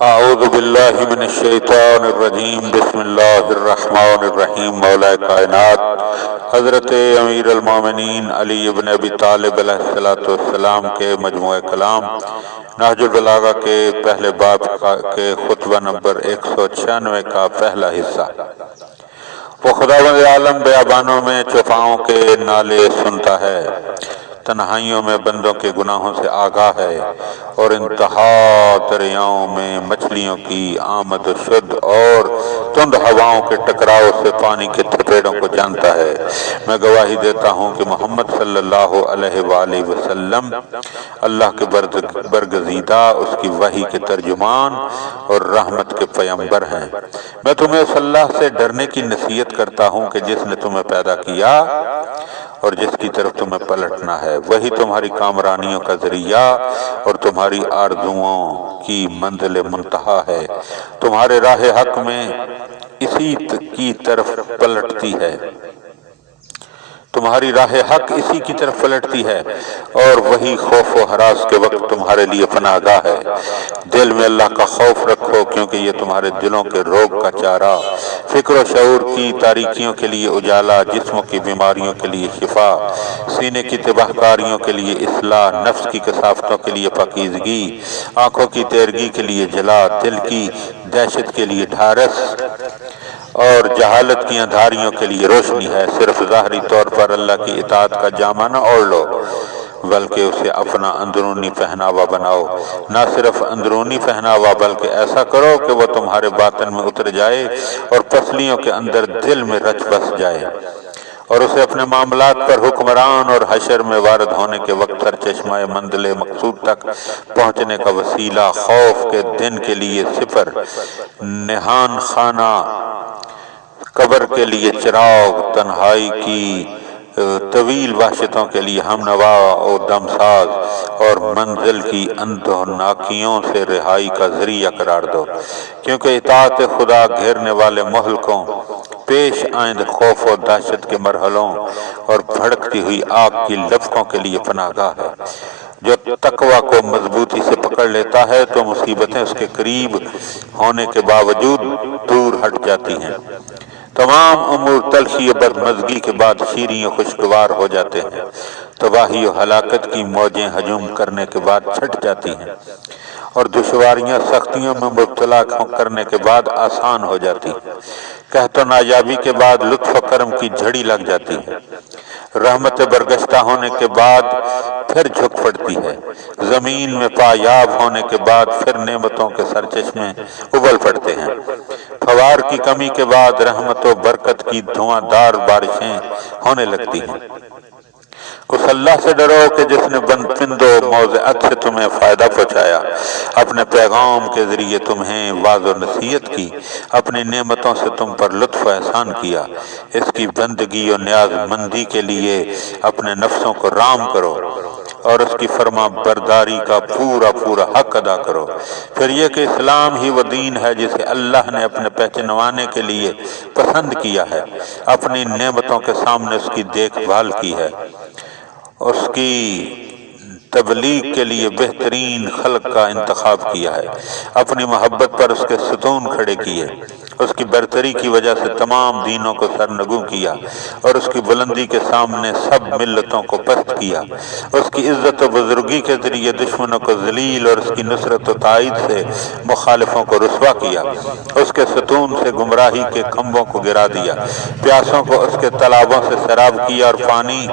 اعوذ باللہ من الشیطان الرجیم بسم اللہ الرحمن الرحیم۔ مولا کائنات حضرت امیر المومنین علی ابن ابی طالب علیہ السلام کے مجموعہ کلام نہج البلاغہ کے پہلے باب کے خطبہ نمبر 196 کا پہلا حصہ۔ وہ خداوند عالم بیابانوں میں چوپاؤں کے نالے سنتا ہے، تنہائیوں میں بندوں کے گناہوں سے آگاہ ہے، اور انتہا دریاؤں میں مچھلیوں کی آمد و شد اور تند ہواؤں کے ٹکراؤ سے پانی کے تھپیڑوں کو جانتا ہے۔ میں گواہی دیتا ہوں کہ محمد صلی اللہ علیہ وآلہ وسلم اللہ کے برگزیدہ، اس کی وحی کے ترجمان اور رحمت کے پیمبر ہیں۔ میں تمہیں اس اللہ سے ڈرنے کی نصیحت کرتا ہوں کہ جس نے تمہیں پیدا کیا اور جس کی طرف تمہیں پلٹنا ہے، وہی تمہاری کامرانیوں کا ذریعہ اور تمہاری آرزوؤں کی منزل منتہا ہے۔ تمہارے راہ حق میں اسی کی طرف پلٹتی ہے، تمہاری راہ حق اسی کی طرف پلٹتی ہے، اور وہی خوف و ہراس کے وقت تمہارے لیے پناہ گاہ ہے۔ دل میں اللہ کا خوف رکھو، کیونکہ یہ تمہارے دلوں کے روگ کا چارہ، فکر و شعور کی تاریکیوں کے لیے اجالا، جسموں کی بیماریوں کے لیے شفا، سینے کی تباہ کاریوں کے لیے اصلاح، نفس کی کثافتوں کے لیے پاکیزگی، آنکھوں کی تیرگی کے لیے جلا، دل کی دہشت کے لیے ڈھارس اور جہالت کی اندھاریوں کے لیے روشنی ہے۔ صرف ظاہری طور پر اللہ کی اطاعت کا جامہ نہ اوڑھ لو، بلکہ اسے اپنا اندرونی پہناوا بناؤ۔ نہ صرف اندرونی پہناوا، بلکہ ایسا کرو کہ وہ تمہارے باطن میں اتر جائے اور پسلیوں کے اندر دل میں رچ بس جائے، اور اسے اپنے معاملات پر حکمران اور حشر میں وارد ہونے کے وقت سرچشمہ منزل مقصود تک پہنچنے کا وسیلہ، خوف کے دن کے لیے سپر، نہان خانہ قبر کے لیے چراغ، تنہائی کی طویل وحشتوں کے لیے ہمنوا و دمساز، اور منزل کی اندھوناکیوں سے رہائی کا ذریعہ قرار دو، کیونکہ اطاعت خدا گھیرنے والے مہلکوں، پیش آئند خوف و دہشت کے مرحلوں اور بھڑکتی ہوئی آگ کی لپٹوں کے لیے پناہ گاہ ہے۔ جو تقوی کو مضبوطی سے پکڑ لیتا ہے تو مصیبتیں اس کے قریب ہونے کے باوجود دور ہٹ جاتی ہیں۔ تمام امور تلخی و بدمزگی کے بعد شیریں و خوشگوار ہو جاتے ہیں، تباہی و ہلاکت کی موجیں ہجوم کرنے کے بعد چھٹ جاتی ہیں، اور دشواریاں سختیوں میں مبتلا کرنے کے بعد آسان ہو جاتی ہیں۔ قحط و نایابی کے بعد لطف و کرم کی جھڑی لگ جاتی ہے، رحمت برگشتہ ہونے کے بعد پھر جھک پڑتی ہے، زمین میں پایاب ہونے کے بعد پھر نعمتوں کے سرچشمے ابل پڑتے ہیں، پھوار کی کمی کے بعد رحمت و برکت کی دھواں دار بارشیں ہونے لگتی ہیں۔ اس اللہ سے ڈرو کہ جس نے پند و موضعت سے تمہیں فائدہ پہنچایا، اپنے پیغام کے ذریعے تمہیں واعظ و نصیحت کی، اپنی نعمتوں سے تم پر لطف و احسان کیا۔ اس کی بندگی و نیاز مندی کے لیے اپنے نفسوں کو رام کرو، اور اس کی فرما برداری کا پورا پورا حق ادا کرو۔ پھر یہ کہ اسلام ہی وہ دین ہے جسے اللہ نے اپنے پہچنوانے کے لیے پسند کیا ہے، اپنی نعمتوں کے سامنے اس کی دیکھ بھال کی ہے، اس کی تبلیغ کے لیے بہترین خلق کا انتخاب کیا ہے، اپنی محبت پر اس کے ستون کھڑے کیے، اس کی برتری کی وجہ سے تمام دینوں کو سرنگوں کیا، اور اس کی بلندی کے سامنے سب ملتوں کو پست کیا، اس کی عزت و بزرگی کے ذریعے دشمنوں کو ذلیل اور اس کی نصرت و تائید سے مخالفوں کو رسوا کیا، اس کے ستون سے گمراہی کے کھمبوں کو گرا دیا، پیاسوں کو اس کے تالابوں سے سیراب کیا، اور پانی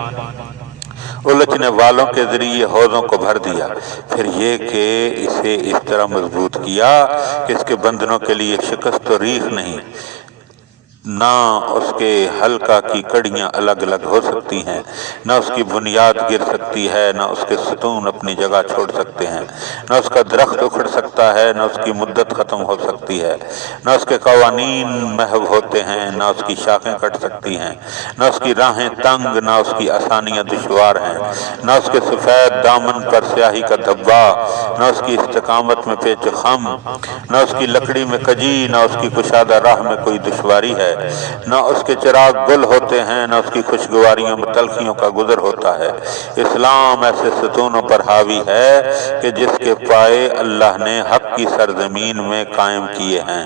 الجھنے والوں کے ذریعے حوضوں کو بھر دیا۔ پھر یہ کہ اسے اس طرح مضبوط کیا کہ اس کے بندنوں کے لیے شکست و ریخ نہیں، نہ اس کے حلقہ کی کڑیاں الگ الگ ہو سکتی ہیں، نہ اس کی بنیاد گر سکتی ہے، نہ اس کے ستون اپنی جگہ چھوڑ سکتے ہیں، نہ اس کا درخت اکھڑ سکتا ہے، نہ اس کی مدت ختم ہو سکتی ہے، نہ اس کے قوانین محو ہوتے ہیں، نہ اس کی شاخیں کٹ سکتی ہیں، نہ اس کی راہیں تنگ، نہ اس کی آسانیاں دشوار ہیں، نہ اس کے سفید دامن پر سیاہی کا دھبا، نہ اس کی استقامت میں پیچ خم، نہ اس کی لکڑی میں کجی، نہ اس کی کشادہ راہ میں کوئی دشواری ہے، نہ اس کے چراغ گل ہوتے ہیں، نہ اس کی خوشگواریوں میں تلخیوں کا گزر ہوتا ہے۔ اسلام ایسے ستونوں پر حاوی ہے کہ جس کے پائے اللہ نے حق کی سرزمین میں قائم کیے ہیں۔